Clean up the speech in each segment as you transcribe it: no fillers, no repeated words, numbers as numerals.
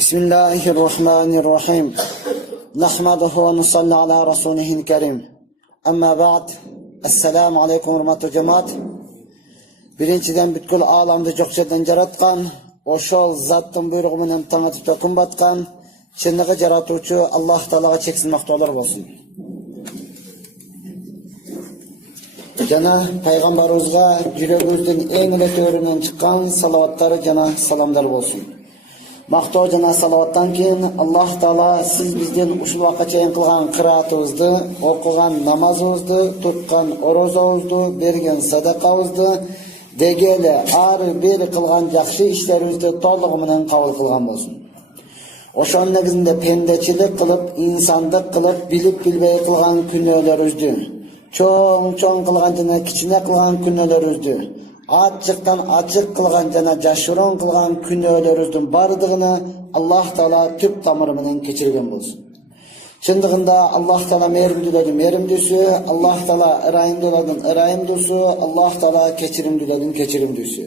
بسم الله الرحمن الرحيم نحمده ونصلي على رسوله الكريم أما بعد السلام عليكم ورحمة الله. Birinciden бүткүл ааламды жок жерден жараткан, ошол заттын буйругу менен таң атып күн баткан, чындыгы жаратуучу Аллах Таалага чексиз мактоолор болсун. Жана пайгамбарыбызга жүрөгүбүздүн эң эле төрүнөн чыккан салаваттары жана саламдар болсун. Мактоо жана салаваттан кийин Аллах Таала сиз бизден ушул убакка чейин кылган кыраатыбызды, окуган намазыбызды, туткан орозобузду, берген садакабызды, дегеле ар бир кылган жакшы иштерибизди толугу менен кабыл кылган болсун. Ошонун негизинде пендечилик кылып, инсандык кылып, билип билбей кылган күнөөлөрүбүздү, чоң кылган жана кичине кылган күнөөлөрүбүздү, ачыктан ачык кылган жана жашыруун кылган күнөөлөрүбүздүн бардыгына Аллах Таала түп тамыры менен кечирген болсун. Чындыгында Аллах Таала мээримдүүлөрдүн мээримдүүсү, Аллах Таала ырайымдуулардын ырайымдуусу, Аллах Таала кечиримдүүлөрдүн кечиримдүүсү.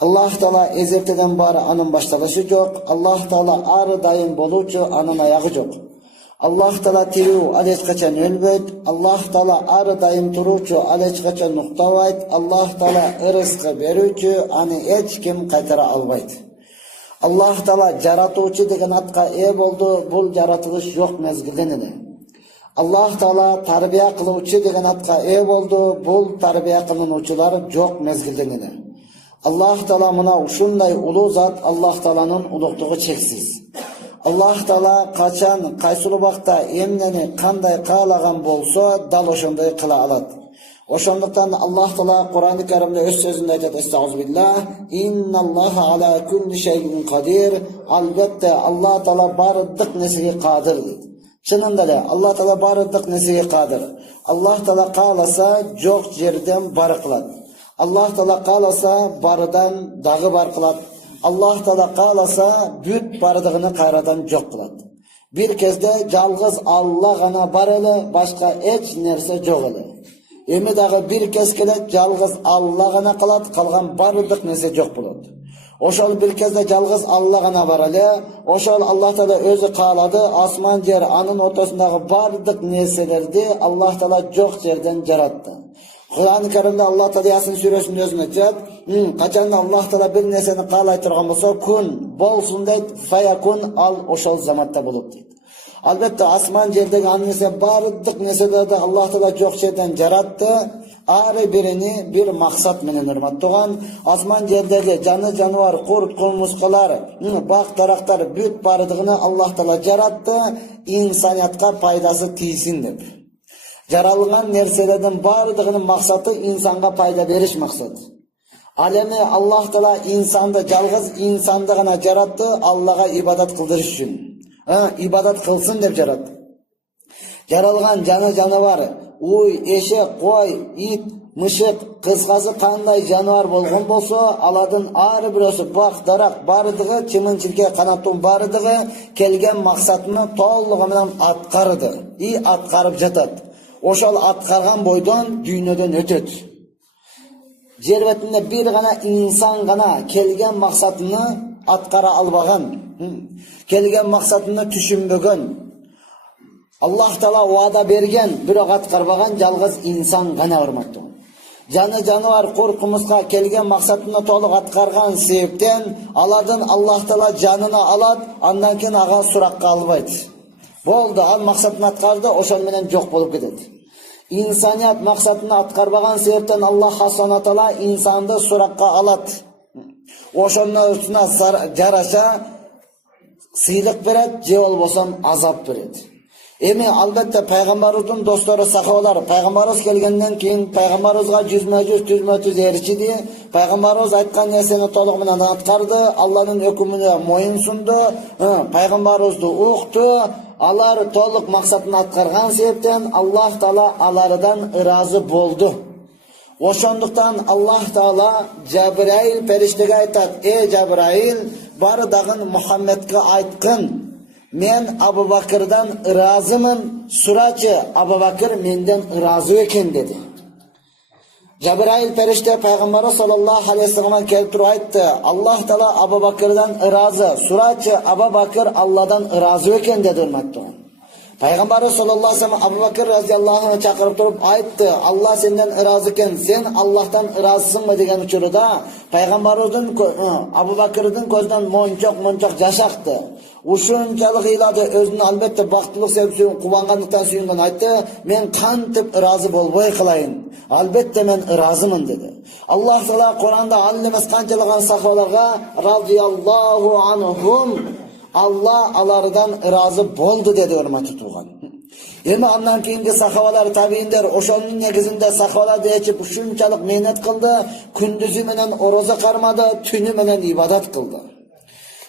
Аллах Таала эзертеден баары анын башталышы жок, Аллах Таала ар дайым болуучу, анын аягы жок. Аллах Таала тирүү, ал эч качан өлбөйт. Аллах Таала ар дайым туруучу, ал эч качан уктабайт. Аллах Таала ырыскы берүүчү, аны эч ким кайтара албайт. Аллах Таала жаратуучу деген атка ээ болду, бул жаратылыш жок мезгилден эле. Аллах Таала тарбия кылуучу деген атка ээ болду, бул тарбия кылынуучулар жок мезгилден эле. Аллах Таала мына ушундай улуу зат, Аллах Тааланын улуктугу чексиз. Аллах Таала качан, кайсыл убакта эмнени кандай каалаган болсо, дал ошондой кыла алат. Ошондуктан Аллах Таала Кур'ан-ы Каримде өз сөзүндө айтат: "Estağfirullah, innalloha ala kulli shay'in qadir." Албетте Аллах Таала бардык нерсеге кадыр дейт. Чынында эле Аллах Таала бардык нерсеге кадыр. Аллах Таала кааласа, жок жерден бар кылат. Аллах Таала кааласа, барыдан дагы бар кылат. Аллах Таала кааласа, бүт бардыгыны кайрадан жок кылат. Бир кезде жалгыз Алла гана бар эле, башка эч нерсе жок эле. Эми дагы бир кез келет, жалгыз Алла гана калат, калган бардык нерсе жок болот. Ошол бир кезде жалгыз Алла гана бар эле, ошол Аллах Таала өзү каалады, асман жер анын ортосундагы бардык нерселерди Аллах Таала жок жерден жаратты. Кур'ан-ы Каримде Аллах Таала Ясин сүрөсүндө өзүнө айтат: "Качан Аллах Таала бир нерсени каалай турган болсо, күн болсун дейт, фаякун, ал ошол заматта болот" дейт. Албетте асман жердеги ан нерсе бардык нерселерди Аллах Таала жок жерден жаратты. Ар бирини бир максат менен урматтаган. Асман жердеги жаны жаныбар, курт, кумурскалар, бак тарактар бүт бардыгыны Аллах Таала жаратты, инсаниятка пайдасы тийсин деп. Жаралган нерселердин бардыгынын максаты инсанга пайда бериш максат. Ал эми Аллах Таала инсанды, жалгыз инсанды гана жаратты, Аллага ибадат кылдырыш үчүн. Ибадат кылсын деп жаратты. Жаралган жаны жаныбар, уй, эшек, кой, ит, мышык, кыскасы кандай жаныбар болгон болсо, алардын ар бирөөсү бак, дарак бардыгы, чымын-чирке, канаттын бардыгы келген максатыны толугу менен аткарды и аткарып жатат. Ошол аткарган бойдон дүйнөдөн өтөт. Жер бетинде бир гана инсан гана келген максатыны аткара албаган, келген максатыны түшүнбөгөн. Аллах Таала ваада берген, бирок аткарбаган жалгыз инсан гана урматтуу. Жаны жаныбар, курт, кумурска келген максатыны толук аткарган себептен алардын Аллах Таала жанына алат, андан кийин ага суракка албайт. Болду, ал максатын аткарды, ошол менен жок болуп кетет. Инсаният максатын аткарбаган себептен Аллах Субхана Таала инсанды суракка алат. Ошонусуна жараша сыйлык берет, же болбосо азап берет. Эми албетте пайгамбарыбыздын достору, сахабалар, пайгамбарыбыз келгенден кийин пайгамбарыбызга жүзмө-жүз ээрчиди. Пайгамбарыбыз айткан нерсени толугу менен аткарды, Алланын өкүмүнө моюн сунду, пайгамбарыбызды укту. Алар толук максатын аткарган себептен Аллах Таала алардан ыраазы болду. Ошондуктан Аллах Таала Жабраил периштеге айтат: "Эй Жабраил, бары дагы Мухаммедке айткын, мен Абу Бакырдан ыраазымын, сурачы, Абу Бакыр менден ыраазы экен" деди. Cebrail perişte Peygamber sallallahu aleyhi ve sellem'e kelip turup aytdı. Allah Teala Abu Bakır'dan ırazı. Suratçı Abu Bakır Allah'dan ırazı eken dedi hürmetli. Peygamber sallallahu aleyhi ve sellem Abu Bakır radıyallahu anh'ı çakırıp durup aytdı. Allah senden ırazı eken, sen Allah'tan ırazısın mı degen uçuruda Peygamber'in Abu Bakır'ın gözünden monçok jaş aktı. Uşunçalık iladı özünü albatta baktılık sebepsiyon kubanganlıktan suyundan aytdı. Men kantip ırazı bolboy kılayın. Albatta men ırazımın dedi. Allah Teala Kur'an'da allemez kançalıgan sahabalarga radıyallahu anhum Allah alardan ırazı boldu dedi hurmatly tuğan. Endi andan keyingi sahabalar tabiinler oşonun negizinde sahabalar geçip uşunçalık mehnat kıldı, kündüzü menen oroza karmadı, tünü menen ibadat kıldı.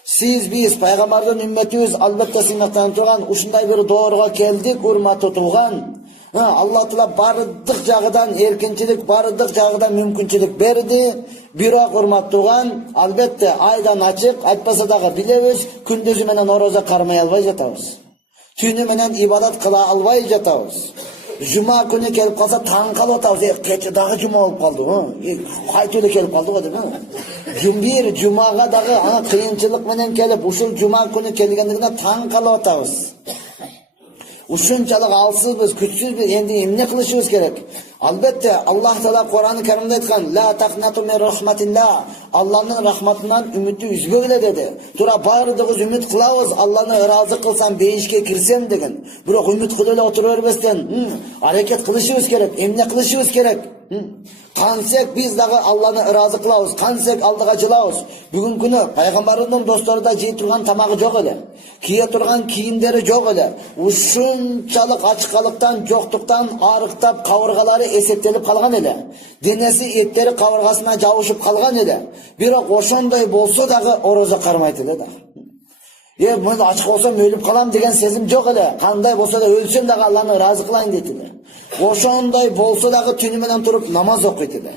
Siz biz Peygamberden ümmetimiz albatta sinaktan tuğan uşunday bir doğruga keldik hurmatly tuğan. Allah Teala bardık jagıdan erkinçilik, bardık jagıdan mümkünçilik berdi. Biroq hurmatly tuğan, albatta aydan açık, aytpasa dagı bilebиz, kündüzü menen oroza karmay albay jatabız. Tünü menen ibadat kıla albay jatabız. Juma günü kelip kalsa taң kalıp atabız. Keçe dagı juma bolup kaldı. Kaytölü kelip kaldı go deymi? Bir jumaga dagı ana kıyınçılık menen kelip uşul juma günü kelgendigine taң kalıp atabız. Uşunçalık alsızbız, küçsüzbüz, endi emne kılışыбыз керек. Albatta Allah Teala Kur'an-ı Kerim'de aytkan, la taqnatu min rahmatillah. Allah'ın rahmatından ümidi üzbögle dedi. Tura bardığız ümid kılabız, Allah'ını razı kılsam beyişke kirsem degen. Biroq ümid kılıp oturup vermesden, hareket kılışыбыз керек, emne kılışыбыз керек. Kansek biz dağı Allah'ını razı kılabız, kansek aldığa жылабыз. Bugün günü Peygamberinin dostları da jey turgan tamağı jok ele. Kiye turgan kiyimleri jok ele. Uşunçalık açıkalıktan, joktuktan arıktap kavurgalары eseptelip kalgan ele. Denesi etleri kavurgasına jabışıp kalgan ele. Biroq oşonday bolsa dağı oroza karmayt ele da. Men açık olsam ölüp kalam degen sezim jok ele. Kanday bolsa da ölsem dağı Allah'ını razı kılayın dediler. Oşonday bolsa dağı tünü menen turup namaz okuydiler.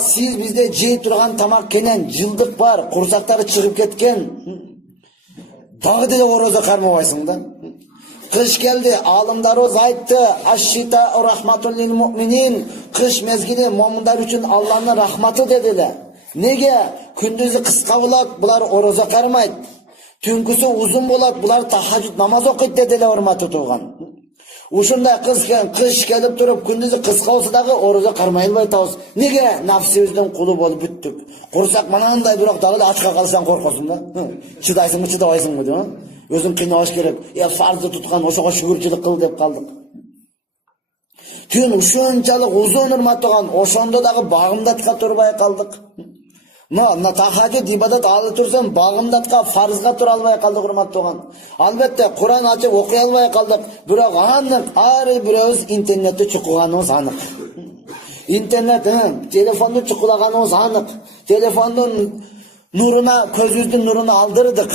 Siz bizde jey turgan tamak kenen жылдык бар, kursaktары çıkıp ketken. Dağı dele oroza karmabaysың da. Kış geldi, alımlarımız aytты, aşşita rahmatul lil mu'minin. Kış mezgili mu'minlar üçün Allah'ın rahmatı dediler. Nege? Kündüzü kıska bulat, bular oroza karmayt. Tünküsü uzun bulat, bular tahajjud namaz okuyt dediler hurmatly tuğan. Uşunday kış kelip turup kündüzü kıska olsa dağı oroza karmay albay atabыз. Nege? Nafsibizden kulu bolup büttük. Kursak manандай biroq dagı açka kalsan korkosуң da. Çıdaysың mı, çıdabaysың mı diyor. Özün kıynabaş gerek. Farzı tutkan oşoğa şükürçülük kıl dep kaldık. Tün uşunçalık uzun hurmatly tuğan, oşonda dağı bağımdatка turbay kaldık. Tahajjud ibadat alı tursam bağımdatка farzga tura albay kaldık hurmatly tuğan. Albatta Kur'an açıp okuy albay kaldık. Biroq anık ar birөөбүз internetте çukuganыбыз anık. İnternet, telefonda çukulaganыбыз anık. Telefonun nuruna, közümüzdün nuruna aldırdık.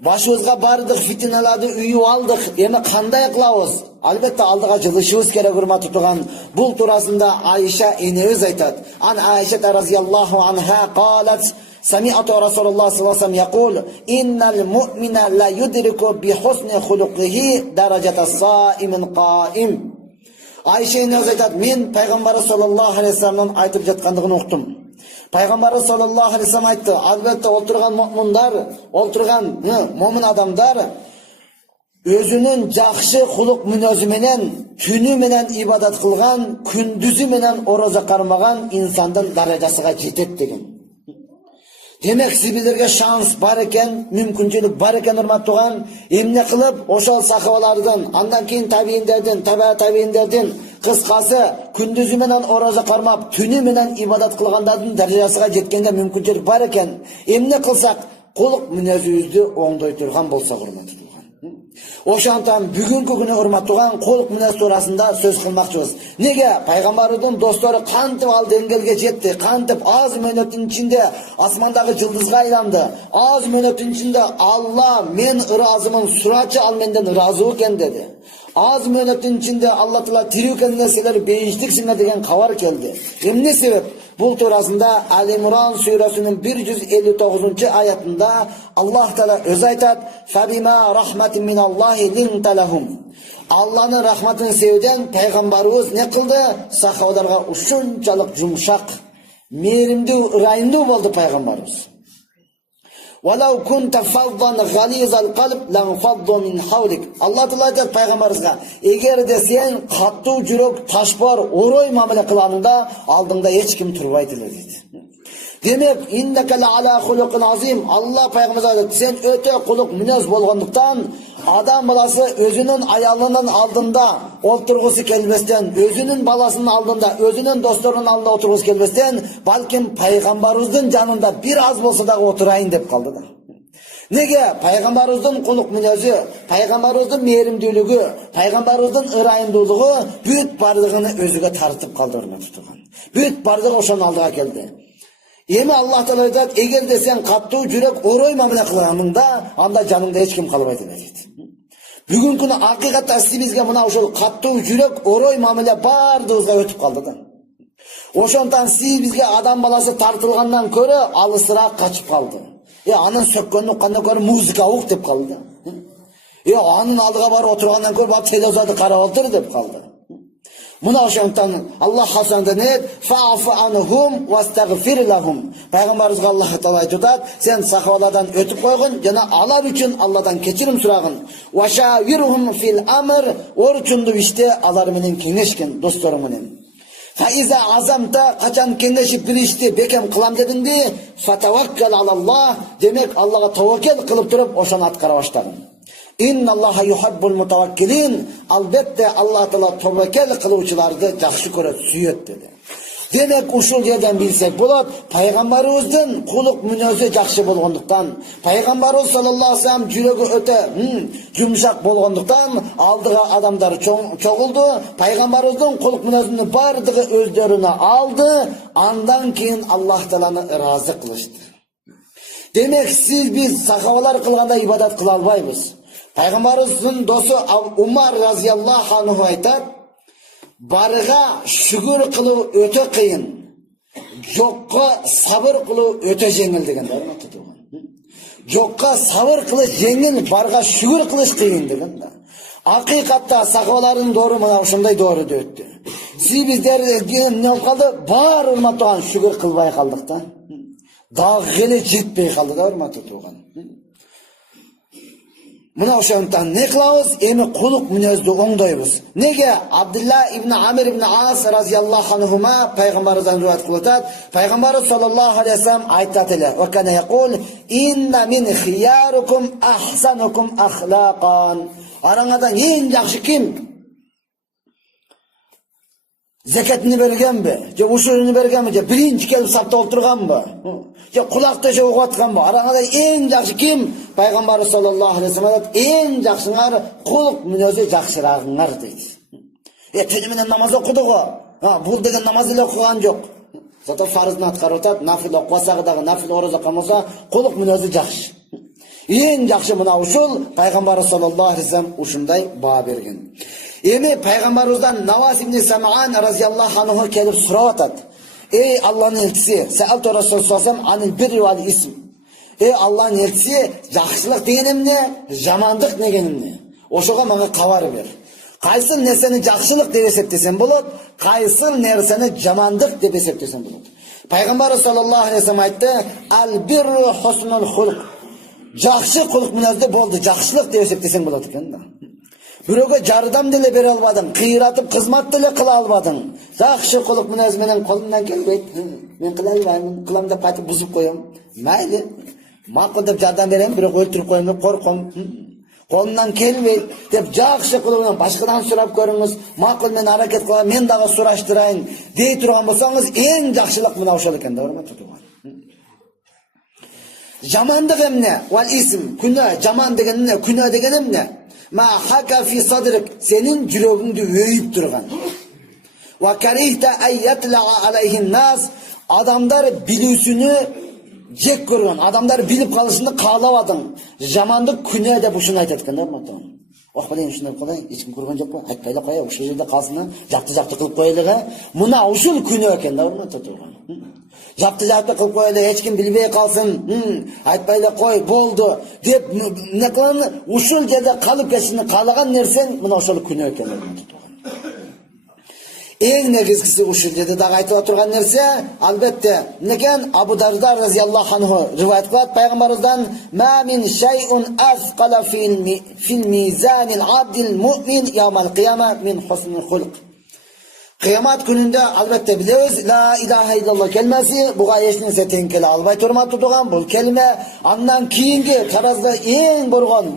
Başımızga bardık, fitnalardı üyüp aldık. Emi kanday kılabыз? Albatta aldığa жылышыбыз керек hurmatly tuğan. Bul turasında Ayşe enemiz aytat. An Ayşe radhiyallahu anha qalat: Sami'tu Rasulullah sallallahu aleyhi ve sellem yaqul: "İnnal mu'mina la yudriku bi husni xuluqihi darajatas sa'imin qa'im." Ayşe enemiz aytat, men Peygamber sallallahu aleyhi ve sellem'den aytıp jatkandygyn uqtum. Peygamber sallallahu aleyhi ve sellem aytdı, albatta olturgan mu'minlar, olturgan mu'min adamlar özünün жақшы хулук мүнөзү менен, түнү менен ибадат кылган, күндүзү менен ороза кармаган инсандын даражасыга жетет деген. Демек силерге шанс бар экен, мүмкүнчүлүк бар экен урматтуу туган, эмне кылып ошол сахабалардан, андан кийин табииндердин, табииндердин кыскасы күндүзү менен ороза кармап, түнү менен ибадат кылгандардын даражасыга жеткенге мүмкүнчүлүк бар экен. Эмне кылсак, кулук мүнөзүбүздү оңдой турган болсок урматтуу. Ошонтан бүгүнкү күнү урматтуу туган колук мүнөз туурасында сөз кылмакчыбыз. Неге? Пайгамбардын достору кантип ал деңгээлге жетти, кантип аз мөөнөттүн ичинде асмандагы жылдызга айланды. Аз мөөнөттүн ичинде Алла мен ыраазымын, сурачы ал менден ыраазы экен деди. Az mühletin içinde Allah Teala tiriken nesneleri beyiştiksinler degen kabar geldi. Ne sebep? Bu turasında Ali İmran suresinin 159. ayetinde Allah Teala öz aytat: "Fabima rahmetin minallahi linta lahum." Allah'ın rahmetini sevden peygamberimiz ne kıldı? Sahabalarga uşunçalık yumuşak, merimli, ırayımlı oldu peygamberimiz. وَلَوْ كُنْتَ فَضًّا غَلِيظَ الْقَلْبِ لَنْفَضُّوا مِنْ حَوْلِكَ. Allah Teala aytadi peygamberimizge: eğer de sen katı yürek, taşbar, oroy muamele kılanında aldığında hiç kim turbaydı dedi. Demek inneke la ala hulukin azim. Allah peygamberimize aytadi: sen öte kuluk münez bolğandıktan adam balası özünün ayalının aldığında oturgusu kelmesden, özünün balasının aldığında, özünün dostlarının aldığında oturgusu kelmesden, balkim peygamberimizin canında biraz bolsa da oturayın dep kaldı da. Nege? Peygamberimizin kuluk münezi, peygamberimizin merimdülügü, peygamberimizin ırayındılığı büyük barlığını özüge tartıp kaldı orma tutugan. Büyük barlığı oşan aldığa geldi. Yemi Allah Teala aytadi: eğer de sen katı yürek oroy muamele kılganыңda, anda canında hiç kim kalmaydı dedi. Bugün күні hakikatta sizge mına ошол katı yürek oroy muamele bardığızga ötüp kaldı da. Oşondan siz bizge adam balası tartılgandan körü alısıraak kaçıp kaldı. Anın sökkönünü uqqandan körü muzika uq dep kaldı. Anın aldıga barıp oturgandan körü bak televizordu karap oltur dep kaldı. Mına oşondan Allah Hasan'da ne? Fa'fu anhum vastagfir lahum. Peygamberimiz Allah Teala aytadi: sen sahabalardan ötüp koygun, jana alar üçün Allah'tan keçirim suragın. Wa shawirhum fil amr. Orçundu işte alar menen kengешкен dostlarım menen. Fa iza azamta kaçan kengешip bir işte bekem kılam dedinde, fatawakkal alallah. Demek Allah'a tavakkel kılıp durup oşan atkara başladın. İnna Allaha yuhibbul mutawakkilin. Albatta Allah Teala tavakkel kıluvchilarni yaxshi ko'radi, suyat dedi. Demek uşul yerden bilsek bulat, peygamberimizin kuluk münözü yaxshi bolğandıktan, peygamberimiz sallallahu aleyhi ve sellem jüregi öte yumuşak bolğandıktan aldığı adamlar çoğuldu. Peygamberimizin kuluk münözünü bardığı özlerine aldı. Andan keyin Allah Teala'nı razı kılıştı. Demek siz biz sahabalar kılganda ibadat kıla albaymiz. Peygamberimizin dostu Umar razıyallahu anhu aytadi: barıga şükür kılığı öte kıyın, jokka sabır kılığı öte jengil degen. Jokka sabır kılığı jengil, barıga şükür kılıç kıyın degen. Hakikatta sahabaların doğru mına uşunday doğru döttü. Siz bizler ne kaldı? Bar urmat tuğan şükür kılbay kaldık da. Dağılı jetpey kaldı da urmat tuğan. Mına oşondan ne kılabız? Emi kuluk münözді oңдойбуз. Nege? Abdullah ibn Amir ibn As raziyallahu anhuma peygamberimizden rivayet kılıyor. Peygamberimiz sallallahu aleyhi ve sellem aytadilar: "Ve kana yaqul inna min khiyarukum ahsanukum akhlaqan." Arаңadan en yaxşı kim? Zekatını bergen mi? Je usulünü bergen mi? Je birinci kelip sapta oturgan mı? Je kulakta je oqatgan mı? Arаңadan en yaxşı kim? Peygamber sallallahu aleyhi ve sellem en yaxşılar kuluk münözü yaxşırağınlar deydi. Tünümünden namaz okudu o. Bu degen namaz ile okugan yok. Zaten farzını atkarı otat, nafil okuvasağı dağı, nafil oraz okamosa kuluk münözü yaxşı. En yaxşı mına uşul Peygamber sallallahu aleyhi ve sellem uşunday bağ bergen. Emi Peygamberimizden Navas ibn Sam'an razıyallahu anhu kelip surab atat: ey Allah'ın elçisi, sa'altu Rasul sallallahu aleyhi ve sellem anil birri vel ism. Ey Allah'ın elçisi, yaxşılık degenim ne, jamandık degenim ne? Oşoga manga kabar ber. Qaysı nerseni yaxşılık dep esептесем болот, qaysı nerseni jamandık dep esептесем болот. Peygamber sallallahu aleyhi ve sellem aytdı: al birru husnul hulq. Yaxşı kuluk münözde boldu, yaxşılık dep esептесең болот eкен da. Biroga jardam dile bere almadın, kıyratıp kızmat dile kıla almadın. Yaxşı kuluk münöz menen kolumdan kelbeyt. Men kıla albaymın, kılam dep qaytıp buzup koyam. Mayli. Maqul dep jardam berem, biroq öldürüp koyam dep korkom. Kolumdan kelbeyt dep yaxşı kulukdan başkadan surap görüңüz. Maqul men hareket kılam, men dağı suraştırayın dey turgan bolsaňyz, en yaxşılık mına oşal eken, doğru mu tutugan? Jamandyk emne? Wal ism, günah, jaman degen ne? Günah degenim ne? Ma haka fi sadrik, senin yüreğinde öğüp durgan. Ve karihte ayyatla'a aleyhin nas, adamlar bilüsünü jek görgen, adamlar bilip kalışını kağlavadın. Jamandık küne de bu şunu aytetken, Оқпаден шынап қалай, ешкім көрген жоқ па? Айтпайлы қоя, ушул жерде қалсын, жапты қылып қоялыға. Мына ушул күнөө екен да, урматтуу турган. Жапты қылып қоялы, ешкім білбей қалсын, айтпайлы қой, болды деп, не қыланы, ушул жерде қалып кетишini қалаған нерсен, мына ушул күнөө екен, урматтуу турган. Ең негізгісі ушул жерде дағы айтып отырған нәрсе, албетте, некен Абу Дарда разияллаху анху риваят кылат пайгамбарыбыздан: "Ма мин шай'ун асқала фил мизанил абдил муъмин яумал қияма мин хуснил хулқ." Қиямат күнінде албетте білеміз, ла илаха иллаллах келмесі, бұға ешнәрсе тең келе албай тұрматы туған бұл келме. Андан кейінгі таразда ең бұрған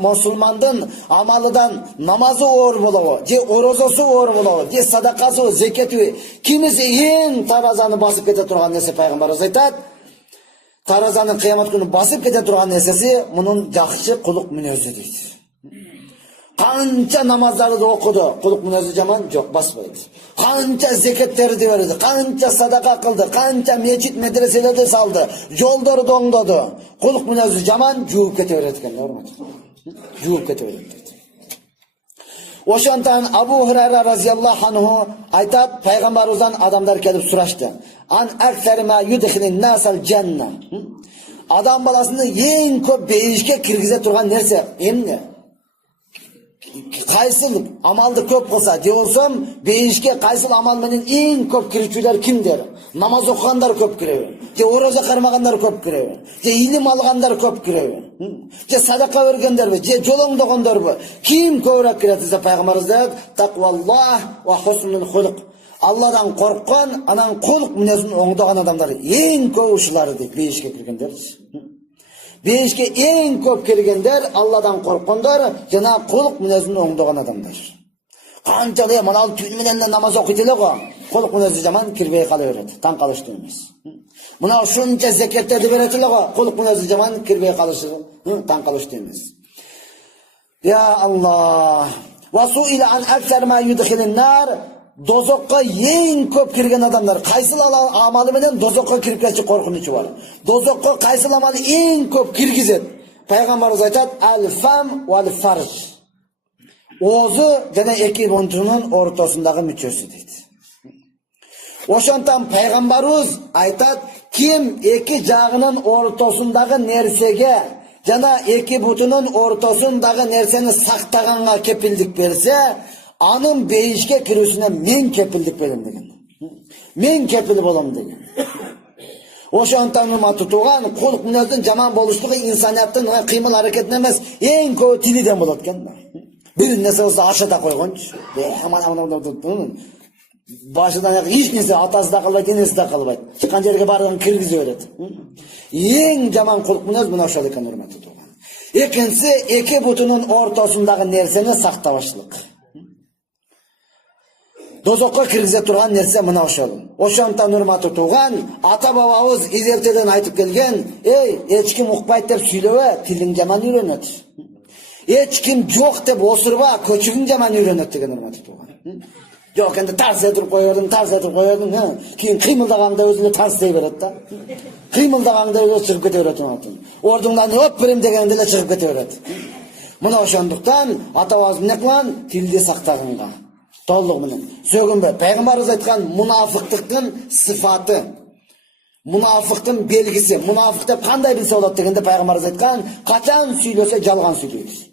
мұсылмандың амалыдан намазы оор болуы, же орозасы оор болуы, же садақасы, зекеті, кимisi ең таразаны басып кете тұрған нәрсе пайғамбарымыз айтады. Таразаны қиямат күні басып кете тұрған нәрсесі мұның жақсы құлық мінезі дейді. Qancha namazlarını okudu, qulluq münazı jaman жоқ, баспайды. Qancha zeketlerdi verdi, qancha sadaqa qıldı, qancha mecit medreselerdi saldı, yolları doңдоду. Qulluq münazı jaman juup kete verdi eкен, juup kete verdi. Oşondan Abu Hurayra raziyallahu anhu aytat, Peygamberimizden adamlar kelip suraştı. An aksarima yudkhilin nasal janna. Adam balasını ең көп бейишке киргизе турган нерсе эмне? Qaysil amalды көп қылса, де болсам, бейішке qaysil амал менен ең көп кірушілер кімдер? Намаз оқығандар көп кіреді. Де ораза қармағандар көп кіреді. Де илім алғандар көп кіреді. Де садақа бергендер бе, де жолоңдағандар бе. Кім көбірек кіреді десе пайғамбарымыз айтады: "Тақваллах ва хуснул хулқ." Алладан қорыққан, анан құлық мінезін оңдаған адамдар ең көп ушылары дейді, бейішке кіргендер. Бейішке ең көп келгендер, Алладан қорққандар, жана құлық мінезін оңдаған адамдар. Қанчалы манал түніменен намаз оқитылы ғой, құлық мінезі жаман кірбей қалы береді, таң қалышты емес. Мына шунча зекеттерді беретілі ғой, құлық мінезі жаман кірбей қалышы, таң қалышты емес. Я Аллах, васу иля ан аксар ма юдхилин нар, дозоққа ең көп кірген адамдар, қайсыл амалы менен дозоққа кіріп кетші қорқынычы бар. Дозоққа қайсыл амалы ең көп кіргізет. Пайғамбарымыз айтады: "Ал-фам вал-фарж." Оозу жана эки бундунун ортосундағы мүчөсү дейді. Ошонтан пайғамбарыбыз айтады: "Ким эки жагынын ортосундағы нерсеге жана эки бутунун ортосундағы нерсени сактаганга кепилдик берсе, анын бейишке кирүүсүнө мен кепилдик берем" деген. Мен кепил болом деген. Ошонтан урматтуу туган, кулк мүнөздүн жаман болуштугу инсанияттын кыймыл аракетинен эмес, эң көбү тилиден болот экен. Бир нерсе болсо ашата койгончу. Башыдан аяк эч нерсе атасы да кылбайт, энеси да кылбайт. Чыккан жерге бардыгын киргизип берет. Эң жаман кулк мүнөз мына ошол экен, урматтуу туган. Экинчиси, эки бутунун ортосундагы нерсени сактабашлык. Дозоққа кіргізе тұрған нерсе мына ошол. Ошонтан урматтуу туган, ата бабабыз изертеден айтып келген: "Эй, ечким укпайт деп сүйлөбө, тилиң жаман үйрөнөт. Ечким жок деп осурба, көчүгүң жаман үйрөнөт" деген урматтуу туган. Жок, энди тарс этип коёрдуң, кийин кыймылдаганда өзүнө тарс дей берет да. Кыймылдаганда өзү чыгып кете берет урматтуу. Ордуңдан өп берем дегенде эле чыгып кете берет. Мына ошондуктан ата бабабыз эмне кылган? Тилди сактаганга. Толық менен. Сөгінбе, пайғамбарымыз айтқан мұнафықтықтың сыфаты, мұнафықтың белгісі, мұнафық деп қандай білсе болады дегенде пайғамбарымыз айтқан, қачан сөйлесе жалған сөйлейді.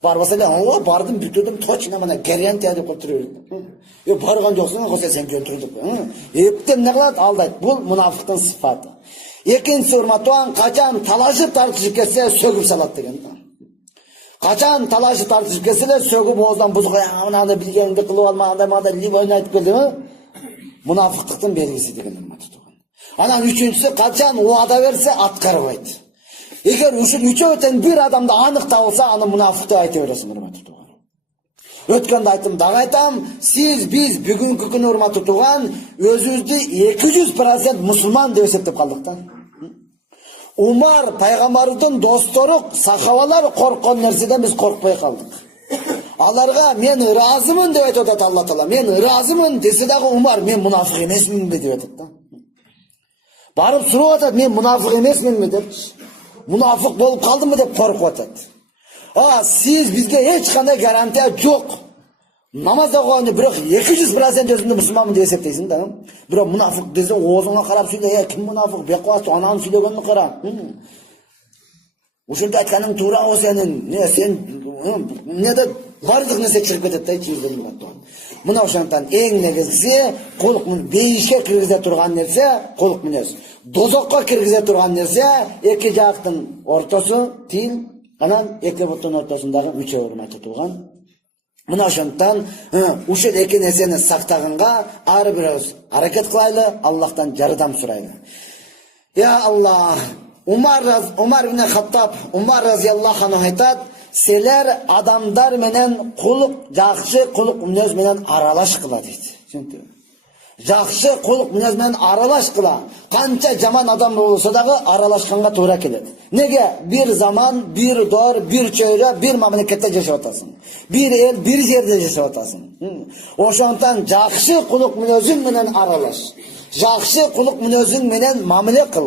Барбаса да, "О, бардым, бүтүдүм, точно мына керен тияды кылтырып." Барган жоксуң, косе сен көнтүрдүк. Эптен не кылат? Алдайт. Бул мұнафықтың сыфаты. Экинчи урматтуу, қачан талашып тартышып кетсе сөгүп салат деген. Қачан талашып тартышып кетселер, сөгүп ооздан бузга, "Мынаны билгенди кылып алма, андай мада либойн айтып келдиби?" Мунафыктыктын белгиси деген урматтуу. Анан үчүнчүсү, качан уада берсе аткарбайт. Эгер ушул үчөөтөн бир адамды анык табылса, аны мунафыктык айта бересиң, урматтуу туган. Өткөндө айттым, дагы айтам, биз бүгүнкү күнү урматтуу туган, өзүбүздү 200% мусулман деп эсептеп калдык да. Умар пайгамбардын достору, сахабалар корккон нерседен биз коркпой калдык. Аларга "Мен ыраазымын" деп айтат Алла Таала. "Мен ыраазымын" десе дагы Умар "Мен мунафык эмесминби" деп айтат да. Барып сурап атат: "Мен мунафык эмесминби" деп. Мунафык болуп калдымбы деп коркуп атат. Siz bizge hiç qanday garantiya yok. Namaz o'qiganda biroq 200% o'zimni musulmonman deb hisoblaysan da. Biroq munofiq desa o'zingga qarab so'yla, kim munofiq? Bequvvat onam so'ylaganini qara. O'shunda aytganing to'g'ri o sening. Sen neda barliqni sekirib ketadi ichingizdan bo'ladi. Buna o'shandan eng negizgisi qo'liqni beyishga kirgiza turgan narsa qo'liq minaz. Dozoqqa kirgiza turgan narsa ikki jaqning o'rtasi til, anan ikki butun o'rtasindagi ucha hurmati turgan. Buna o'shandan o'sha ikki narsani saqtaganga har biroz harakat qilayli, Allohdan yordam so'rayli. Ya Allah, Umar ibn Xattob, Umar roziyallohu anhu aytadi, "Sizlar odamlar bilan quluq, yaxshi quluq minaz bilan aralash qiladi" deydi. Tushundingmi? Yaxshi quluq minaz bilan aralash qila. Qancha jamon odam bo'lsa-da aralashganga to'g'ri keladi. Nega? Bir zaman, bir dor, bir cho'yra, bir mamlakatda yashayapsan. Bir el, bir yerda yashayapsan. O'shandan yaxshi quluq minazing bilan aralash. Yaxshi quluq minazing bilan muomala qil.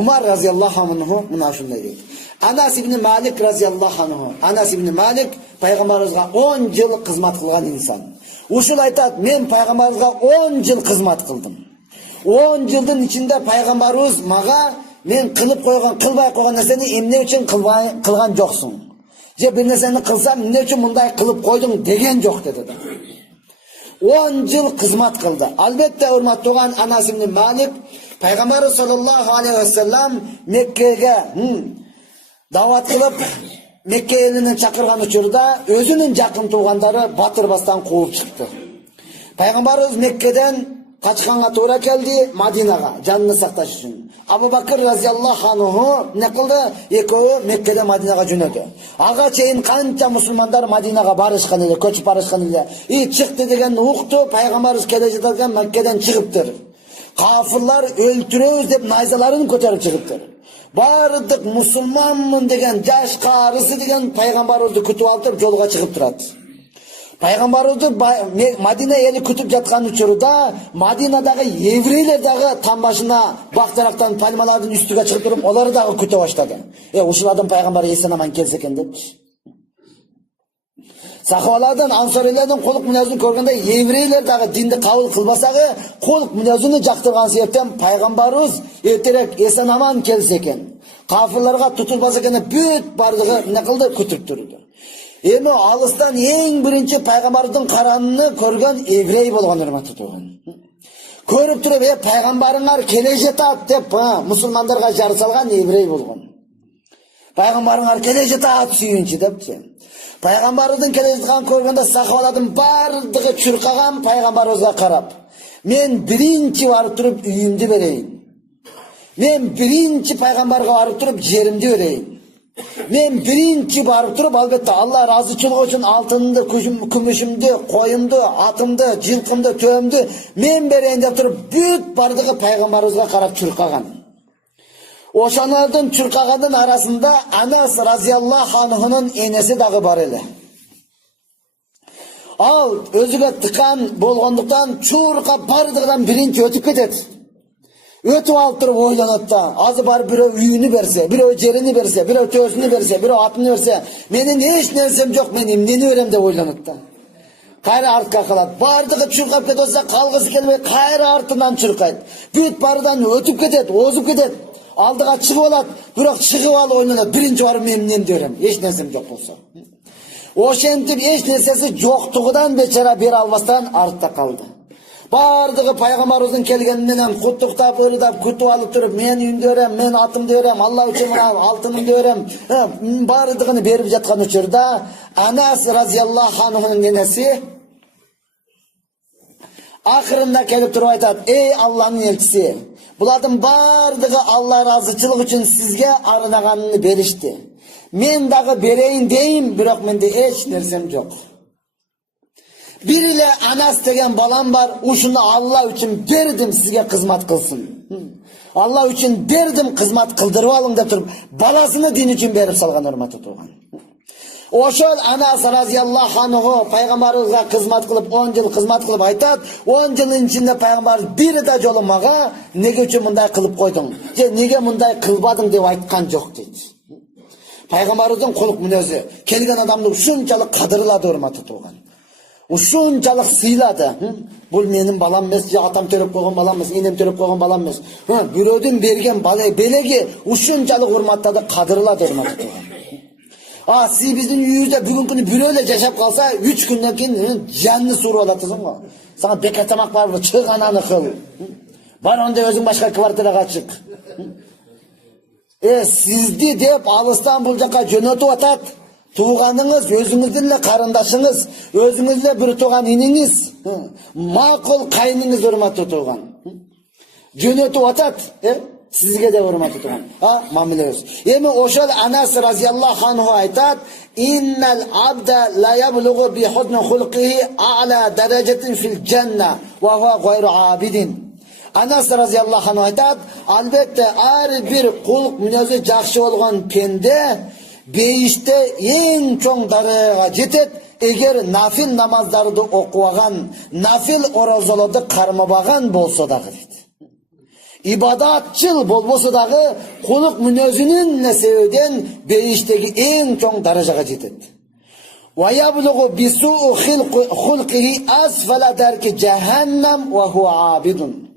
Umar roziyallohu anhu mana shunday deydi. Anas ibn Malik roziyallohu anhu. Anas ibn Malik payg'ambarimizga 10 yil xizmat qilgan inson. O'shul aytadi, men payg'ambarimizga 10 yil xizmat qildim. 10 yildan ichida payg'ambarimiz menga men qilib qo'ygan, qilmay qo'ygan narsani emne uchun qilgan jo'qsin. Je bir narsani qilsam, nima uchun bunday qilib qo'yding degan jo'q dedi. 10 yil xizmat qildi. Albatta hurmatli bo'lgan Anas ibn Malik Payg'ambar sallallohu alayhi vasallam Mekkaga da'vat qilib Mekka elini chaqirgan uchurda o'zining yaqin tuyg'anlari Batirbasdan quvib chiqdi. Payg'ambarimiz Mekkadan qochganga to'g'ri keldi Madinaga, jonini saqlash uchun. Abu Bakr roziyallohu anhu nima qildi? Ekovi Mekkadan Madinaga jo'nadi. Agachayin qancha musulmonlar Madinaga borishgan edi, ko'chib borishgan edi. Chiqdi degan uqdi, payg'ambarimiz kelajaqdan Makkadan chiqibdir. Kafirlar öldürüyoruz deb nayzalarini ko'tarib chiqibdir. Bardık musulmonman degan yosh qarisi degan payg'ambarimizni kutib olib yo'lga chiqib turadi. Payg'ambarimizni Madina eli kutib yotgan uchurda Madinadagi yevreylardagi tambashina vaqtaroqdan palmalarning ustiga chiqib turib, ularni da kutib boshladi. O'shalardan payg'ambar eson-omon kelsa ekan deb. Sahobalardan, ansorilardan qo'liq minozini ko'rganda yevreylardagi dinni qabul qilmasagi, qo'liq minozini jaqtirgan sebepten payg'ambarimiz ertaroq eson-omon kelsa ekan. Kafirlarga tutilmasa ekan, büt bardig'i nima qildi? Ko'tirib turdi. Endi alisdan eng birinchi payg'ambarning qaranini ko'rgan yevrey bo'lgan hurmatli bo'lgan. Ko'rib turib, payg'ambaringlar kelajaqda deb musulmonlarga jar solgan yevrey bo'lgan. Payg'ambaringlar kelajaqda suyunchi debdi. Payg'ambarimizning kelajaqdan ko'rganda sahobalarning bardig'i churqagan payg'ambarimizga qarab, men birinchi borib turib uyimni berayin. Men birinchi payg'ambarga borib turib yerimni berayin. Men birinchi borib turib albatta Alloh roziligi uchun oltinni, kumushimni, qo'yimni, atimni, jilqimni, to'yimni men berayin deb turib büt bardig'i payg'ambarimizga qarab churqagan. O'shalardan churqaganning arasında Anas roziyallohu anhuning enesi dağı bar edi. Al o'ziga tiqan bo'lganlikdan churqa bardig'idan birinchi o'tib ketadi. O'tib olib turib o'ylanadi. Hozir bar biri uyini berse, biri jerini berse, biri to'sini berse, biri otini berse, mening hech narsam yo'q, men nimani o'ram deb o'ylanadi. Qayra ortga qoladi. Bardig'i churqab ketsa, qalg'isi kelmay qayra ortidan churqaydi. Büt baridan o'tib ketadi, o'zib ketadi. Aldığa çıkıp olad, biroq çıkıp alıp oynanadi. Birinci varım memnun diyorum. Hiç nersem yok bolsa. Oşentip hiç nersesi yo'qligidan bechara bera almasdan ortda qoldi. Bardig'i payg'ambarimizning kelganidan qutluktab, o'ylab kutib olib turib, men uyimda o'ram, men atimda o'ram, Alloh uchun oltinimda o'ram. Bardig'ini berib yotgan uchurda Anas roziyallohu anhuning enasi oxirinda kelib turib aytadi: "Ey Allohning elchisi, bularning bardig'i Alloh roziligi uchun sizga arinaganini berishdi. Men dağı bereyin deyim, biroq menda hech narsam yo'q. Bir ile Anas degan balam var, o'shuni Alloh uchun berdim sizga xizmat qilsin. Alloh uchun berdim, xizmat qildirib oling deb turib, balasini din uchun berib salgan hurmatli turgan. O'shol Anas roziyallohu anhu payg'ambarimizga xizmat qilib 10 yil xizmat qilib aytadi, 10 yilning ichida payg'ambar birida yo'limaga nega uchun bunday qilib qo'yding? Nega bunday qilmading deb aytgan yo'q deydi. пайгамбарыбыздын кулук мүнөзү. Келген адамды ушунчалык кадырлады, урматтуу тууган. Ушунчалык сыйлады. Бул менин балам эмес, же атам төрөп койгон балам эмес, энем төрөп койгон балам эмес. Бирөөдүн берген белеги ушунчалык урматтады, кадырлады, урматтуу тууган. Сиз биздин үйүбүздө бүгүнкү күнү бирөө эле жашап калса, 3 күндөн кийин жанны сууруп алатсың го. Сага бекер тамак барбы, чык ананы кыл. Бар онда өзүң башка квартирага чык. Сизди деп алыстан бул жака жөнөтүп атат. Тууганыңыз, өзүңүздүн эле карындашыңыз, өзүңүз эле бир тууган иниңиз, макул кайныңыз, урматтуу тууган. Жөнөтүп атат, сизге де урматтуу тууган. Мамилебиз. Эми ошол Анас разияллаху анху айтат: "Иннал абда ла яблугу би хусни хулқихи а'ла даражатин фил жанна ва хуа гайру абидин." Анас разияллаху анху айтат: "Албетте ар бир кулк мүнөзү жакшы болгон пенде бейиште ең чоң даражага жетет, эгер нафил намаздарды окубаган, нафил орозолорду кармабаган болсо дагы" дейт. Ибадатчыл болбосо дагы кулук мүнөзүнүн себебинен бейиштеги эң чоң даражага жетет. Ва яблугу бисуу хулқихи асфала дарки жаханнам ва хуа абидун.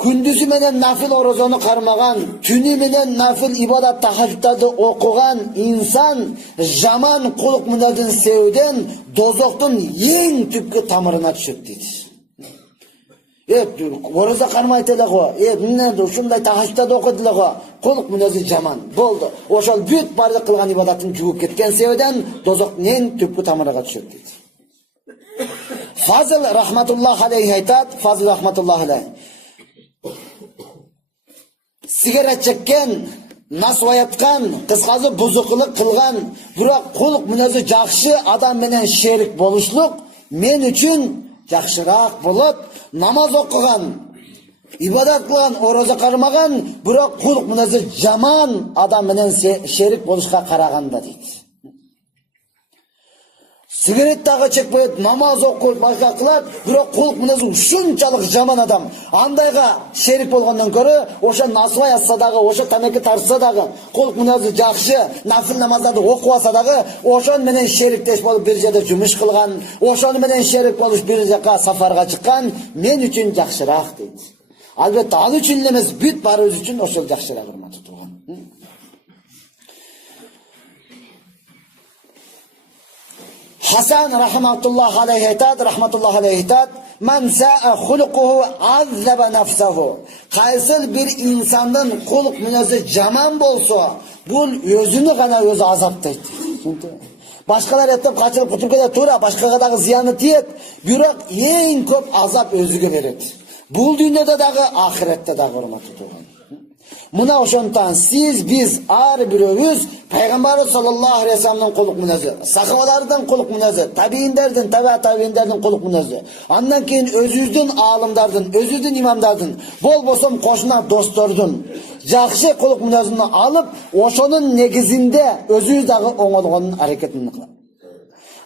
Күндүзү менен нафил орозону кармаган, түнү менен нафил ибадат тахажжуттарды окуган инсан жаман кулук мүнөзүнүн себебинен дозоктун эң түпкү тамырына түшөт дейт. Ороза кармайт эле го, ушундай тахажжуттарды окуйт эле го, кулук мүнөзү жаман. Болду. Ошол бүт бардык кылган ибадатын жууп кеткен себебинен дозоктун эң түпкү тамырына түшөт дейт. Фазыл рахматуллах алейхи айтат, Фазыл рахматуллах алейхи: сигарет чеккен, насваяткан, кыскасы бузукулук кылган, бирок кулук мүнөзү жакшы адам менен шерик болушлук мен үчүн жакшыраак болот. Намаз окуган, ибадат кылган, ороза кармаган, бирок кулук мүнөзү жаман адам менен шерик болушка караганда дейт. Сигарет дагы чекпейт, намаз окуйт, башка кылат, бирок кулук мүнөзү ушунчалык жаман адам. Андайга шерик болгондон көрө, ошо насвай атса дагы, ошо тамеки тартса дагы, кулук мүнөзү жакшы, нафил намаздарды окубаса дагы, ошон менен шериктеш болуп бир жерде жумуш кылган, ошон менен шерик болуп бир жака сафарга чыккан мен үчүн жакшыраак дейт. Албетте ал үчүн эмес, бүт барыбыз үчүн ошол жакшыраак, урматтуу тууган. Хасан рахматуллах алейхи айтат: "Ман саа хулқуху аззаба нафсаху." Кайсыл бир инсандын кулук мүнөзү жаман болсо, бул өзүнү гана өзү азаптайт. Башкалар эптеп качылып кутуп кетет, туура, башкага дагы зыяны тиет, бирок эң көп азап өзүгө берет. Бул дүйнөдө дагы, ахиретте дагы, урматтуу тууган. Мына ошондон сиз биз ар бирөөбүз пайгамбарыбыз саллаллаху алейхи вассаламдын кулук мүнөзү, сахабалардын кулук мүнөзү, табииндердин, табииндердин кулук мүнөзү, андан кийин өзүбүздүн аалымдардын, өзүбүздүн имамдардын, болбосо кошуна достордун жакшы кулук мүнөзүн алып, ошонун негизинде өзүбүз дагы оңолгондун аракетин кылат.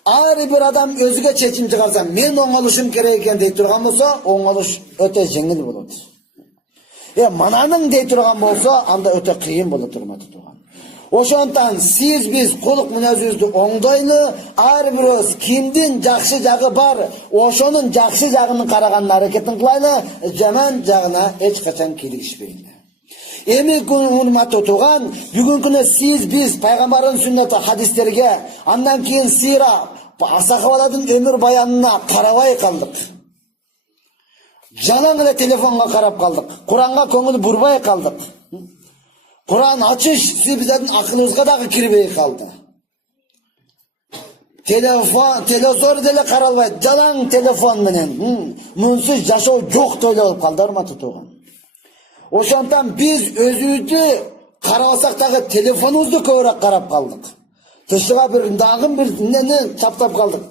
Ар бир адам өзүгө чечим чыгарса, мен оңолушум керек экен дей турган болсо, оңолуш өтө жеңил болот. Мананың дей турган болсо, анда өтө кыйын болот, урматтуу тууган. Ошондон сиз биз кулук мүнөзүбүздү оңдойлу, ар бирөөбүз кимдин жакшы жагы бар, ошонун жакшы жагынын караганын аракетин кылайлы, жаман жагына эч качан киришпейли. Эми урматтуу тууган, бүгүнкү күнү сиз биз пайгамбардын сүннөтү хадистерге, андан кийин сыйра, сахабалардын өмүр баянына карабай калдык. Жалаң эле телефонго карап калдык. Куранга көңүл бурбай калдык. Куран ачыш биздин акылыбызга дагы кирбей калды. Телевизор деле каралбайт, жалаң телефон менен. Мунсуз жашоо жок деле болуп калды, урматтуу тууган. Ошондон биз өзүбүздү карабасак дагы телефонубузду көбүрөөк карап калдык. Тышыга дагы бир нени чаптап калдык.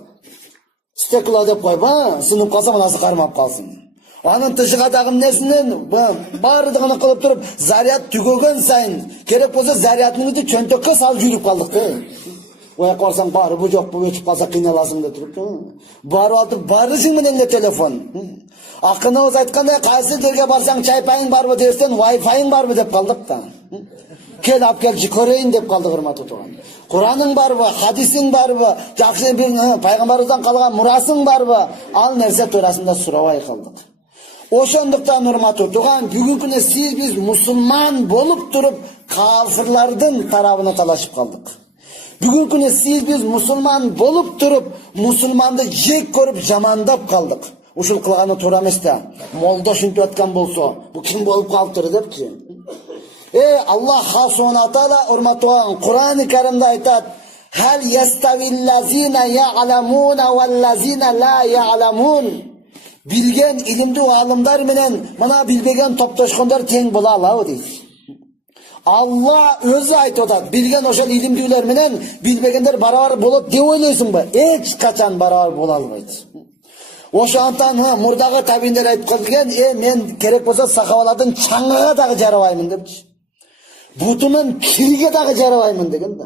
Стекло деп койбо, сынып калса мынасы кармап калсын. Анын тышыга дагы несинен баардыгын кылып туруп, заряд түгөгөн сайын керек болсо зарядыңызды чөнтөккө салып жүрүп калдык. Ояққа барсаң бары бұ жоқ бұ өтіп қалса қиналасың деп тұрып. Барып алып барысың менен эле телефон. Ақыныбыз айтқандай қайсы жерге барсаң чайпайың барбы десең вайфайың барбы деп қалдық та. Кел ап келші көрейін деп қалды құрметті туған. Құраның барбы, хадисің барбы, жақсы бір пайғамбарымыздан қалған мұрасың барбы, ал нәрсе турасында сұрабай қалдық. Ошондуктан урматтуу туган, бүгүнкү күнү сиз биз мусулман болуп туруп кафирлардын тарабына талашып калдык. Бүгүнкү күнү сиз биз мусулман болуп туруп мусулманды жек көрүп жамандап калдык. Ушул кылганы туура эмес да. Молдо ушинтип аткан болсо, бу ким болуп калыптыр депчи. Аллах субхана таала урматтуу Кур'ан-ы Каримде айтат: "Хал яставиллазина я'ламуна валлазина ла я'ламун." Билген илимдүү алымдар менен мына билбеген топтошкондор тең боло алабы дейт. Алла өзү айтып атат, билген ошол илимдүүлөр менен билбегендер барабар болот деп ойлойсуңбу? Эч качан барабар боло албайт. Ошондон мурдагы табииндер айтып келген, мен керек болсо сахабалардын чаңыга дагы жарабаймын депчи. Бутунун кириге дагы жарабаймын деген да.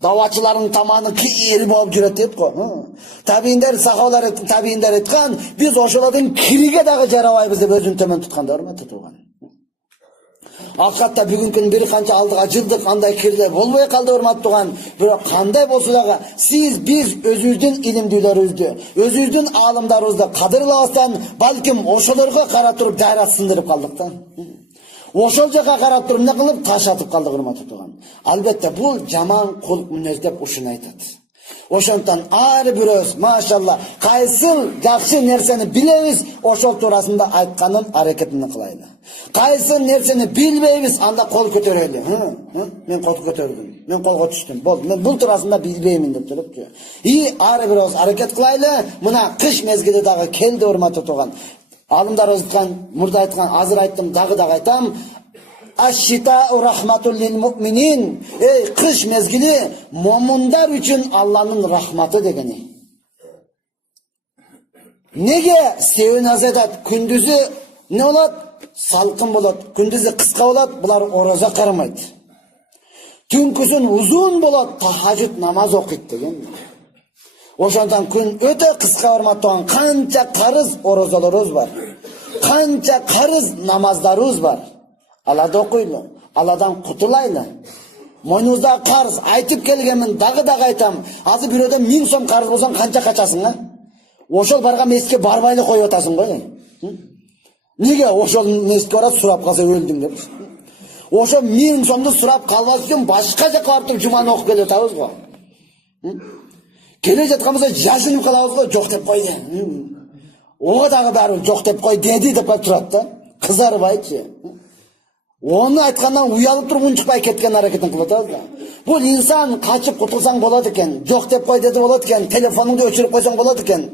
Давачылардың таманы кири болып жүрөт дейт го. Табииндер, сахабалар табииндер айткан, биз ошолордун кириге дагы жарабайбыз деп өзүн төмөн туткандар урматтуу туган. Акыратта бүгүнкү бир канча алдыга жылдык андай кирде болбой калды урматтуу туган. Бирок кандай болсо дагы сиз биз өзүбүздүн илимдүүлөрүбүздү, өзүбүздүн аалымдарыбызды кадырлабастан, балким ошолорго карап туруп дайра сындырып калдык да. Ошол жака карап туруп эмне кылып таш атып калдык урматтуу туган. Албетте бул жаман кулк мүнөз деп ушуну айтат. Ошондон ар бирөөбүз машалла кайсыл жакшы нерсени билебиз, ошол туурасында айтканын аракетин кылайлы. Кайсы нерсени билбейбиз, анда кол көтөрөлү. Мен кол көтөрдүм, мен колго түштүм. Болду, мен бул туурасында билбеймин деп турупчу. Ар бирөөбүз аракет кылайлы. Мына кыш мезгили дагы келди урматтуу туган. Алымдарыбыз айткан, мурда айткан, азыр айттым, дагы айтам. Аш-шитау рахматул лил муъминин. Кыш мезгили момундар үчүн Алланын рахматы дегени. Неге? Себебин азайтат. Күндүзү не болот? Салкын болот. Күндүзү кыска болот, булар ораза кармайт. Түнкүсүн узун болот, тахажжуд намаз окуйт деген. Ошондон күн өтө кыска урматтуу, канча карыз оразаларыбыз бар. Канча карыз намаздарыбыз бар. Аларды окуйлу, Алладан кутулайлы. Мойнубузда карыз айтып келгенмин, дагы айтам. Азыр бирөөдөн 1000 сом карыз болсоң канча качасың, а? Ошол барган мезгилге барбайлы коюп атасың го. Неге ошол мезгилге барат сурап калса өлдүм деп. Ошо 1000 сомду сурап калбас үчүн башка жака барып туруп жуманы окуп келип атабыз го. Келе жаткан болсо жашынып калабыз го, жок деп койду. Ого дагы баары жок деп кой деди деп турат да. Кызарбайчы. Onu aytkandan uyalып туруп унчукпай кеткен аракетин кылып атабыз да. Бул инсан качып кутулсаң болот экен, жок деп кой деди болот экен, телефонуңду өчүрүп койсоң болот экен.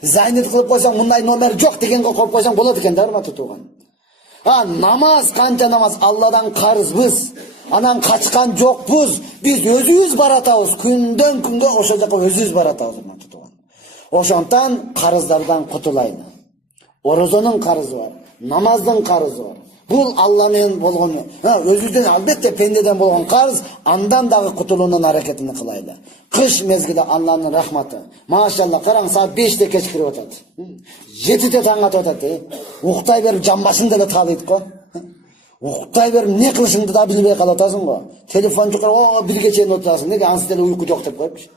Зайнет кылып койсоң мындай номер жок дегенге коюп койсоң болот экен да, урматтуу туган. Намаз канча намаз Алладан карызбыз. Анан качкан жокпуз. Биз өзүбүз баратабыз. Күндөн күнгө ошол жака өзүбүз баратабыз, урматтуу туган. Ошондон карыздардан кутулайлы. Орозонун карызы бар, намаздын карызы бар. Бул Алла менен болгону. Өзүбүздөн албетте пендеден болгон карыз, андан дагы кутулуунун аракетин кылайлы. Кыш мезгилде Алланын рахматы. Машалла, караң, саат 5те кечкирип атат. 7те таң атып атат. Уктай берип жамбашыңды эле таалайт го. Уктай берип не кылышыңды да билбей калатасың го. Телефон жукур, бирге чейин отурасың. Неге ансы деле уйку жок деп коюпчу.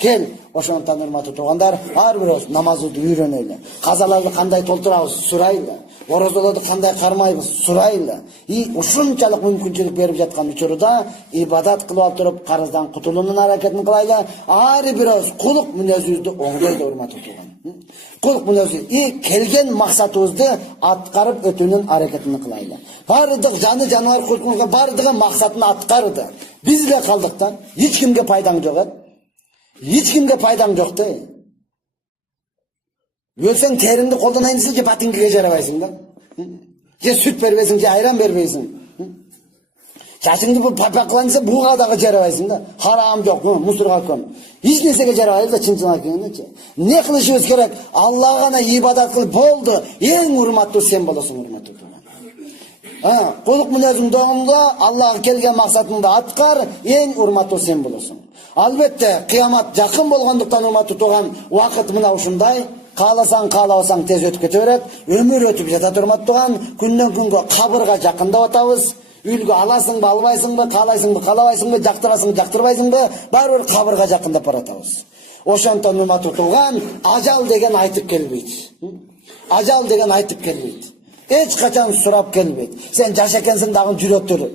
Кел, ошондон урматтуу туугандар, ар бирөөбүз намазды үйрөнөйлү. Казаларды кандай толтурабыз, сурайлы. Оразаларды кандай кармайбыз, сурайлы. Ушунчалык мүмкүнчүлүк берип жаткан учурда ибадат кылып алып туруп карыздан кутулуунун аракетин кылайлы. Ар бирөөбүз кулук мүнөзүбүздү оңдойлу, урматтуу тууган. Кулук мүнөзү, келген максатыбызды аткарып өтүүнүн аракетин кылайлы. Бардык жаны жаныбар кулкунга бардыгы максатын аткарды. Биз эле калдык да, эч кимге пайдаң жок. Hiç kimge пайдаң жоқ да. Өлсең теріңді қолданайын десе, же батингеге жарабайсың да. Же сүт бербейсің, же айран бербейсің. Шашыңды бұл папа қылайын десе, буға дағы жарабайсың да. Харам жоқ, мусорға көн. Hiç несеге жарабайсың да, чынчына келгенде. Не қылышыбыз керек? Аллаға ғана ибадат қылып болды. Ең урматтуу сен болосуң, урматтуу. Кулук мүнөзүң доңунда Аллахга келген максатыңды аткар, эң урматтуу сен болосуң. Албетте, кыямат жакын болгондуктан урматтуу тууган, убакыт мына ушундай. Кааласаң, каалабасаң тез өтүп кете берет. Өмүр өтүп жатат урматтуу тууган. Күндөн күнгө кабырга жакындап атабыз. Үлгү аласыңбы, албайсыңбы, каалайсыңбы, каалабайсыңбы, жактырасыңбы, жактырбайсыңбы, баары бир кабырга жакындап баратабыз. Ошондон урматтуу тууган, ажал деген айтып келбейт. Ажал деген айтып келбейт. Эч качан сурап келбейт. Сен жаш экенсиң дагы жүрөт тур.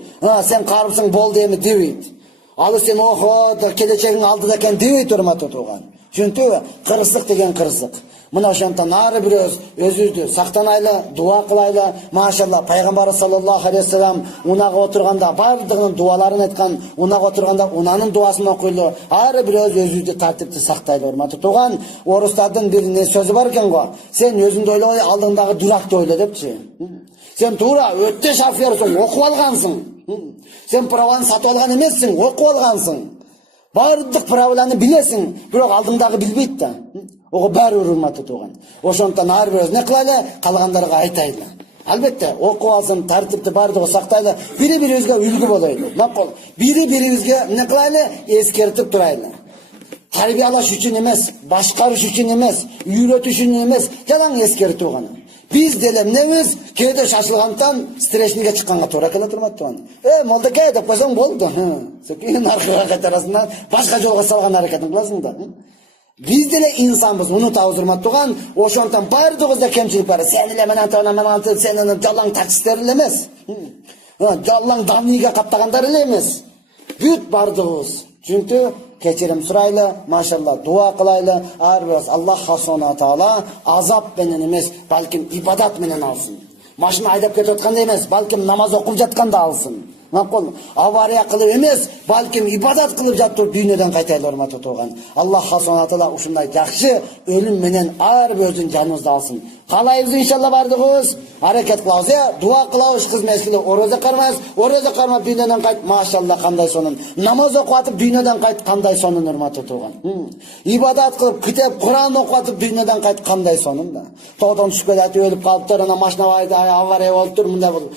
Сен карыпсың болду эми дебейт. Ал сен охо, келечегиң алдыда экен дебейт урматтуу тууган. Чөнтү кырсык деген кырсык. Мына ошондон ары бирөөбүз өзүбүздү сактанайлы, дуа кылайлы. Машалла, пайгамбар саллаллаху алейхи вассалам унага отурганда бардыгынын дуаларын айткан, унага отурганда унанын дуасын окуйлу. Ары бирөөбүз өзүбүздү тартипти сактайлы, урматтуу тууган. Орустардын бир сөзү бар экен го. Сен өзүңдү ойлобой, алдыңдагы дуракты ойло депчи. Сен туура өтө шофёрсуң, окуп алгансың. Сен праваны сатып алган эмессиң, окуп алгансың. Бардык правиланы билесиң, бирок алдыңдагы билбейт да. Ого баары урматтуу тууган. Ошондон ар бирөөбүз не кылайлы, калгандарга айтайлы. Албетте, окуп алсын, тартипти бардыгы сактайлы, бири-бирибизге үлгү болойлу. Макул, бири-бирибизге не кылайлы, эскертип турайлы. Тарбиялаш үчүн эмес, башкарыш үчүн эмес, үйрөтүш үчүн эмес, жалаң эскертүү гана. Биз деле эмнебиз? Кээде шашылгандан стрешниге чыкканга туура келет урматтуу тууган. Молдоке деп койсоң болду. Кийин аркага кайтарасың, башка жолго салган аракетин кыласың да. Биз деле инсанбыз, унутабыз урматтуу тууган. Ошондон бардыгыбызда кемчилик бар. Сен эле менен сен жалаң таксисттер эле эмес. Жалаң дамиге каптагандар эле эмес. Бүт бардыгыбыз. Чүнкү кечирим сурайлы, машалла, дуа кылайлы. Ар бирөөбүз Аллах субхана таала азап менен эмес, балким ибадат менен алсын. Машина айдап кетип атканда эмес, балким намаз окуп жатканда алсын. Макул, авария кылып эмес, балким ибадат кылып жатып дүйнөдөн кайтайлы, урматтуу тууган. Аллах субхана таала ушундай жакшы өлүм менен ар бирөөбүздүн жаныбызды алсын. Каалайбыз иншалла бардыгыбыз, аракет кылабыз, дуа кылабыз, кыз мезгили орозо кармайбыз, орозо кармап дүйнөдөн кайт, машалла кандай сонун. Намаз окуп атып дүйнөдөн кайт, кандай сонун, урматтуу тууган. Ибадат кылып, китеп, Куран окуп атып дүйнөдөн кайт, кандай сонун да. Тоодон түшкөн ати өлүп калыптыр, ана машина авария болуптур, мындай болду.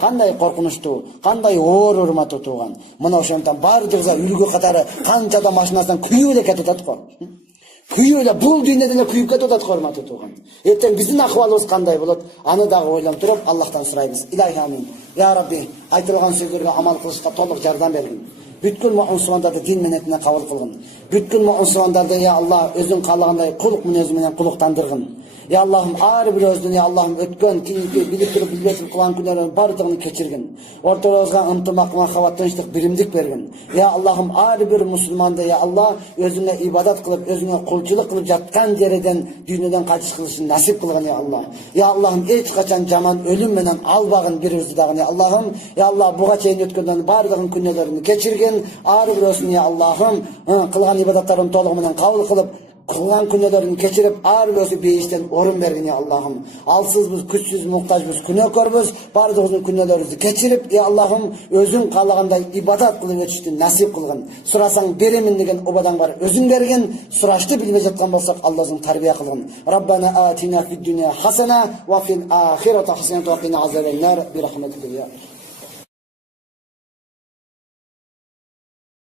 Кандай коркунучтуу, кандай оор, урматтуу тууган. Мына ошондон бардыгыбызга үлгү катары канчада машинасынан күйүп эле кетип атат го. Күйүп эле бул дүйнөдө эле күйүп кетип атат го, урматтуу тууган. Эртең биздин акыбалыбыз кандай болот? Аны дагы ойлонуп туруп Аллахтан сурайбыз. Илахи амин. Я Рабби, айтылган сөздөргө амал кылышка толук жардам бергин. Бүткүл мусулмандарды дин менен кабыл кылгын. Бүткүл мусулмандарды я Аллах өзүң каалагандай кулук мүнөзү менен кулуктандыргын. Ya Allah'ım ağır bir özlün, ya Allah'ım ötken, bilip durup bilbesip kılan günlerin bardığını keçirgin. Ortalığa ıntımak, mahavat, tinçlik, birimdik bergin. Ya Allah'ım ağır bir Müslümanda, ya Allah özüne ibadat kılıp, özüne kulçuluk kılıp jatkan yerden, dünyeden kaçış kılışın nasip kılgın ya Allah. Ya Allah'ım hiç kaçan caman ölüm menen albağın bir üzdüdağın ya Allah'ım. Ya Allah buğa çeyin ötkenden bardığın günlerini keçirgin. Ağır bir özlün ya Allah'ım, kılgan ibadatların toluğu menen kabul kılıp, kılgan günlerini keçirip ağır bösü beyişten orun bergin ya Allah'ım. Alsızbız, küçsüz, muhtaçbız, günökörbüz. Bardığımızın günlerini keçirip ya Allah'ım özün kalağında ibadat kılıp ötüştün nasip kılgın. Surasan beremin degen obadan var özün bergin. Suraştı bilme jatkan bolsak Allah'ın tarbiye kılgın. Rabbana atina fid dünya hasana ve fil ahirete hasana ve qina azabennar bi rahmetike ya.